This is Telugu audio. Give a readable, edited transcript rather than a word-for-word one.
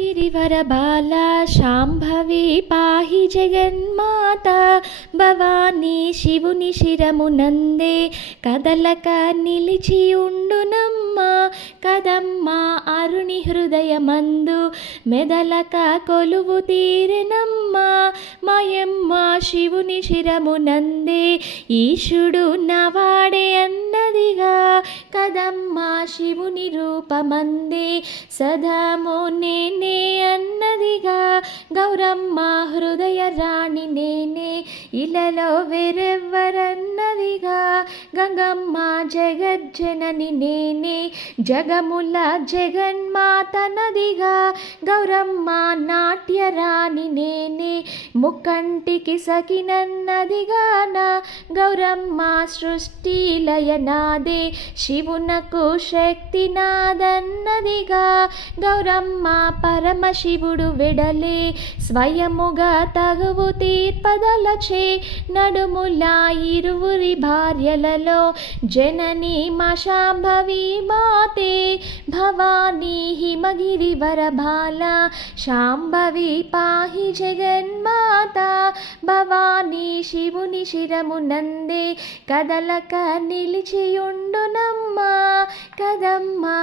గిరివరబాలా శాంభవి పాహి జగన్మాత భవానీ శివుని శిరమునందే కదలక నిలిచియుండునమ్మ కదమ్మ అరుణి హృదయమందు మెదలక కొలువు తీరెనమ్మ మాయమ్మ శివుని శిరమునందే ఈశుడు నవాడే అన్నదిగా కదమ్మ శివుని రూపమందే సదాము నేనే అన్నదిగా గౌరమ్మ హృదయ రాణి నేనే ఇలలో వేరెవ్వరన్నదిగా గంగమ్మ జగజ్జనని నేనే జగముల జగన్మాత నదిగా గౌరమ్మ నాట్య రాణి నేనే ముక్కంటికి సకినన్నదిగాన గౌరమ్మ సృష్టి లయనాదే శివునకు శక్తి నాదన్నదిగా గౌరమ్మ పరమశివుడు వెడలే స్వయముగా తగువు తీర్పదలచే నడుముల ఇరువురి భార్యలలో జనని మా శాంభవి మాతే భవానీ హిమగిరి వరబాల శాంభవి పాహి జగన్మాత భవానీ శివుని శిరమునందే కదలక నిలిచియుండునమ్మ కదమ్మా.